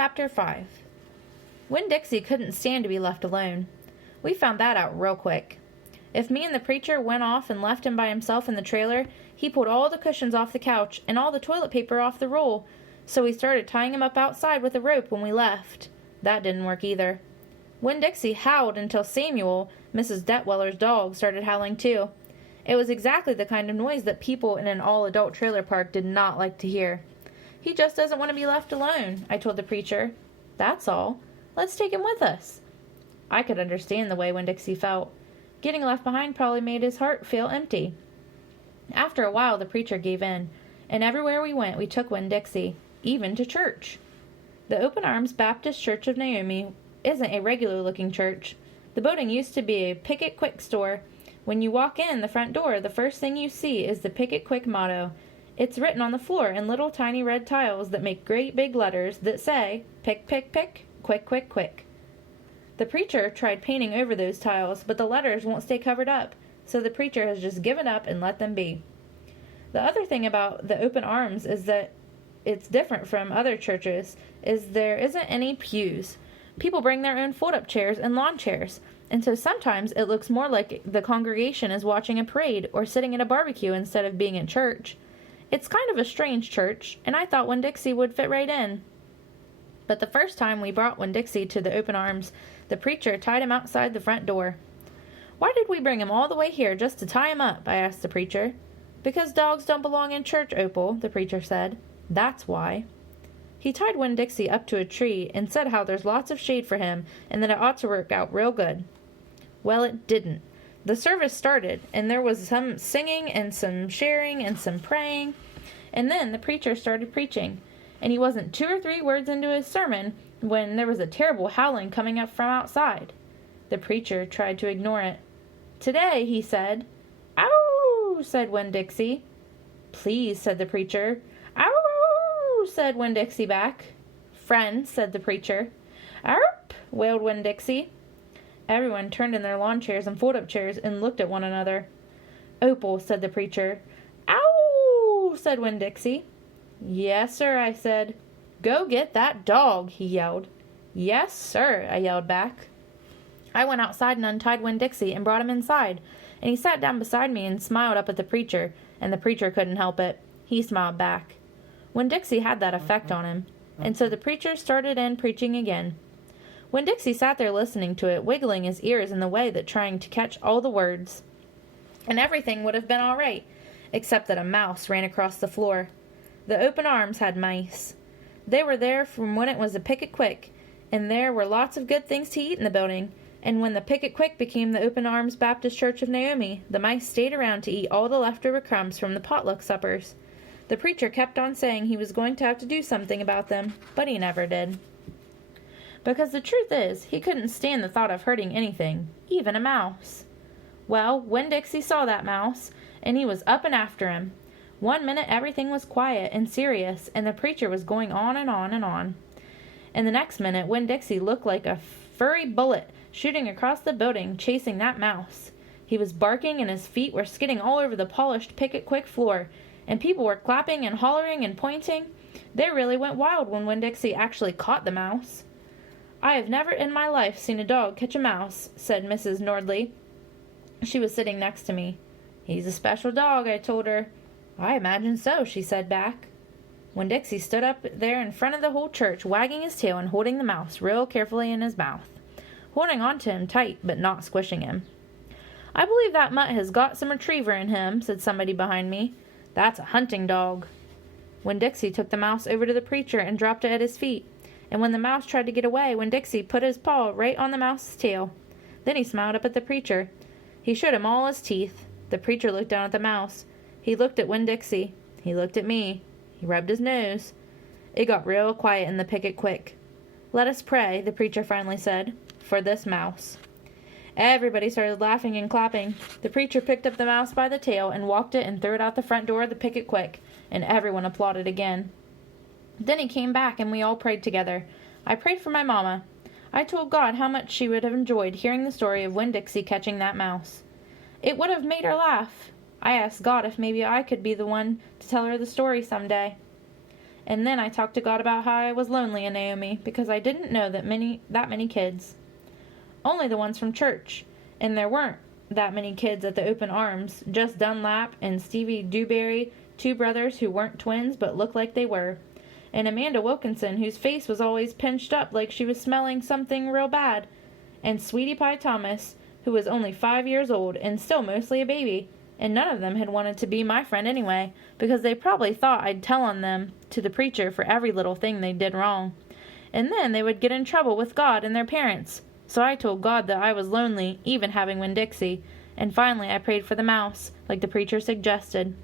Chapter 5. Winn-Dixie couldn't stand to be left alone. We found that out real quick. If me and the preacher went off and left him by himself in the trailer, he pulled all the cushions off the couch and all the toilet paper off the roll, so we started tying him up outside with a rope when we left. That didn't work either. Winn-Dixie howled until Samuel, Mrs. Detweller's dog, started howling too. It was exactly the kind of noise that people in an all-adult trailer park did not like to hear. "He just doesn't want to be left alone," I told the preacher. "That's all. Let's take him with us." I could understand the way Winn-Dixie felt. Getting left behind probably made his heart feel empty. After a while, the preacher gave in, and everywhere we went, we took Winn-Dixie, even to church. The Open Arms Baptist Church of Naomi isn't a regular-looking church. The building used to be a Pick-It Quick store. When you walk in the front door, the first thing you see is the Pick-It Quick motto. It's written on the floor in little tiny red tiles that make great big letters that say, "Pick, pick, pick, quick, quick, quick." The preacher tried painting over those tiles, but the letters won't stay covered up, so the preacher has just given up and let them be. The other thing about the Open Arms is that it's different from other churches, is there isn't any pews. People bring their own fold-up chairs and lawn chairs, and so sometimes it looks more like the congregation is watching a parade or sitting at a barbecue instead of being in church. It's kind of a strange church, and I thought Winn-Dixie would fit right in. But the first time we brought Winn-Dixie to the Open Arms, the preacher tied him outside the front door. "Why did we bring him all the way here just to tie him up?" I asked the preacher. "Because dogs don't belong in church, Opal," the preacher said. "That's why." He tied Winn-Dixie up to a tree and said how there's lots of shade for him and that it ought to work out real good. Well, it didn't. The service started, and there was some singing and some sharing and some praying, and then the preacher started preaching, and he wasn't 2 or 3 words into his sermon when there was a terrible howling coming up from outside. The preacher tried to ignore it. "Today," he said. "Ow!" said Winn-Dixie. "Please," said the preacher. "Ow!" said Winn-Dixie back. "Friend," said the preacher. "Arp!" wailed Winn-Dixie. Everyone turned in their lawn chairs and fold-up chairs and looked at one another. "Opal," said the preacher. "Ow!" said Winn-Dixie. "Yes, sir," I said. "Go get that dog," he yelled. "Yes, sir," I yelled back. I went outside and untied Winn-Dixie and brought him inside, and he sat down beside me and smiled up at the preacher, and the preacher couldn't help it. He smiled back. Winn-Dixie had that effect on him, and so the preacher started in preaching again. Winn-Dixie sat there listening to it, wiggling his ears in the way that trying to catch all the words. And everything would have been all right, except that a mouse ran across the floor. The Open Arms had mice. They were there from when it was a Pick-It Quick, and there were lots of good things to eat in the building, and when the Pick-It Quick became the Open Arms Baptist Church of Naomi, the mice stayed around to eat all the leftover crumbs from the potluck suppers. The preacher kept on saying he was going to have to do something about them, but he never did. Because the truth is, he couldn't stand the thought of hurting anything, even a mouse. Well, Winn-Dixie saw that mouse, and he was up and after him. One minute everything was quiet and serious, and the preacher was going on and on and on. And the next minute, Winn-Dixie looked like a furry bullet shooting across the building, chasing that mouse. He was barking, and his feet were skidding all over the polished Pick-It Quick floor, and people were clapping and hollering and pointing. They really went wild when Winn-Dixie actually caught the mouse. "I have never in my life seen a dog catch a mouse," said Mrs. Nordley. She was sitting next to me. "He's a special dog," I told her. "I imagine so," she said back. Winn-Dixie stood up there in front of the whole church, wagging his tail and holding the mouse real carefully in his mouth, holding on to him tight but not squishing him. "I believe that mutt has got some retriever in him," said somebody behind me. "That's a hunting dog." Winn-Dixie took the mouse over to the preacher and dropped it at his feet. And when the mouse tried to get away, Winn-Dixie put his paw right on the mouse's tail. Then he smiled up at the preacher. He showed him all his teeth. The preacher looked down at the mouse. He looked at Winn-Dixie. He looked at me. He rubbed his nose. It got real quiet in the Pick-It Quick. "Let us pray," the preacher finally said, "for this mouse." Everybody started laughing and clapping. The preacher picked up the mouse by the tail and walked it and threw it out the front door of the Pick-It Quick, and everyone applauded again. Then he came back, and we all prayed together. I prayed for my mama. I told God how much she would have enjoyed hearing the story of Winn-Dixie catching that mouse. It would have made her laugh. I asked God if maybe I could be the one to tell her the story someday. And then I talked to God about how I was lonely in Naomi because I didn't know that many kids. Only the ones from church. And there weren't that many kids at the open arms, just Dunlap and Stevie Dewberry, two brothers who weren't twins but looked like they were, and Amanda Wilkinson, whose face was always pinched up like she was smelling something real bad, and Sweetie Pie Thomas, who was only 5 years old and still mostly a baby, and none of them had wanted to be my friend anyway, because they probably thought I'd tell on them to the preacher for every little thing they did wrong. And then they would get in trouble with God and their parents. So I told God that I was lonely, even having Winn-Dixie, and finally I prayed for the mouse, like the preacher suggested.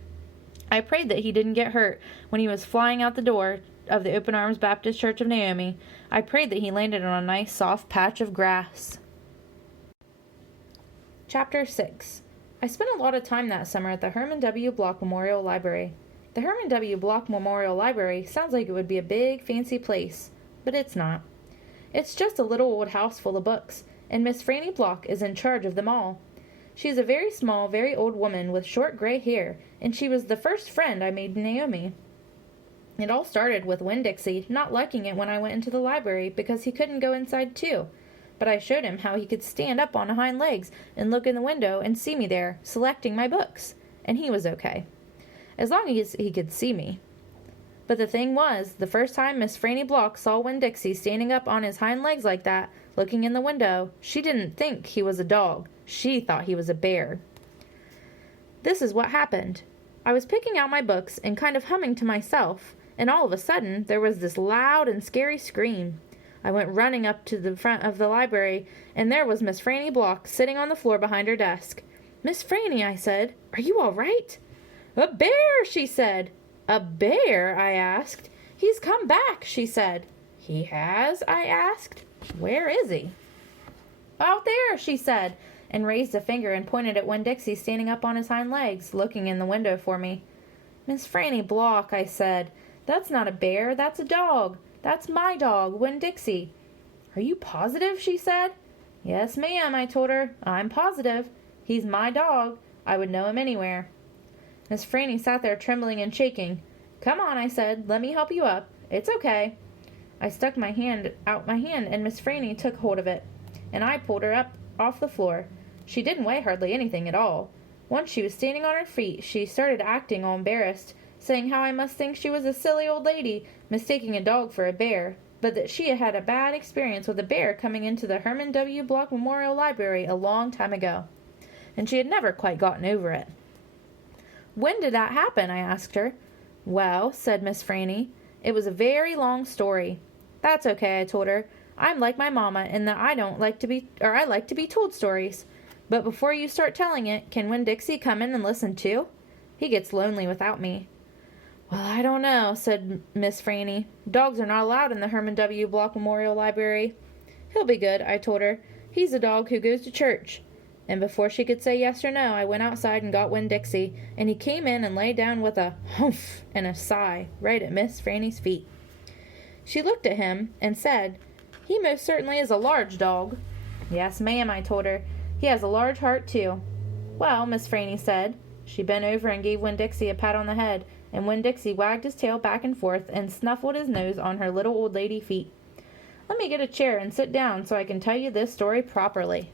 I prayed that he didn't get hurt when he was flying out the door of the Open Arms Baptist Church of Naomi. I prayed that he landed on a nice soft patch of grass. Chapter 6. I spent a lot of time that summer at the Herman W. Block Memorial Library. The Herman W. Block Memorial Library sounds like it would be a big, fancy place, but it's not. It's just a little old house full of books, and Miss Franny Block is in charge of them all. She is a very small, very old woman with short gray hair, and she was the first friend I made in Naomi. It all started with Winn-Dixie not liking it when I went into the library because he couldn't go inside too. But I showed him how he could stand up on hind legs and look in the window and see me there, selecting my books, and he was okay, as long as he could see me. But the thing was, the first time Miss Franny Block saw Winn-Dixie standing up on his hind legs like that, looking in the window, she didn't think he was a dog. She thought he was a bear. This is what happened. I was picking out my books and kind of humming to myself, and all of a sudden there was this loud and scary scream. I went running up to the front of the library, and there was Miss Franny Block sitting on the floor behind her desk. "Miss Franny," I said, "are you all right?" "A bear," she said. "A bear?" I asked. "He's come back," she said. "He has?" I asked. "Where is he?" "Out there," she said, and raised a finger and pointed at Winn-Dixie standing up on his hind legs, looking in the window for me. "Miss Franny Block," I said, "that's not a bear, that's a dog. That's my dog, Winn-Dixie." "Are you positive?" she said. "Yes, ma'am," I told her. "I'm positive. He's my dog. I would know him anywhere." Miss Franny sat there trembling and shaking. "Come on," I said. "Let me help you up. It's okay." I stuck out my hand, and Miss Franny took hold of it, and I pulled her up off the floor. She didn't weigh hardly anything at all. Once she was standing on her feet, she started acting all embarrassed, saying how I must think she was a silly old lady, mistaking a dog for a bear, but that she had had a bad experience with a bear coming into the Herman W. Block Memorial Library a long time ago, and she had never quite gotten over it. "When did that happen?" I asked her. "Well," said Miss Franny, "it was a very long story." "That's okay," I told her. "I'm like my mama in that I like to be told stories. But before you start telling it, can Winn-Dixie come in and listen too? He gets lonely without me." "Well, I don't know," said Miss Franny. "Dogs are not allowed in the Herman W. Block Memorial Library." "He'll be good," I told her. "He's a dog who goes to church." And before she could say yes or no, I went outside and got Winn-Dixie, and he came in and lay down with a humph and a sigh right at Miss Franny's feet. She looked at him and said, "He most certainly is a large dog." "Yes, ma'am," I told her. "He has a large heart, too." "Well," Miss Franny said. She bent over and gave Winn-Dixie a pat on the head, and Winn-Dixie wagged his tail back and forth and snuffled his nose on her little old lady feet. "Let me get a chair and sit down so I can tell you this story properly."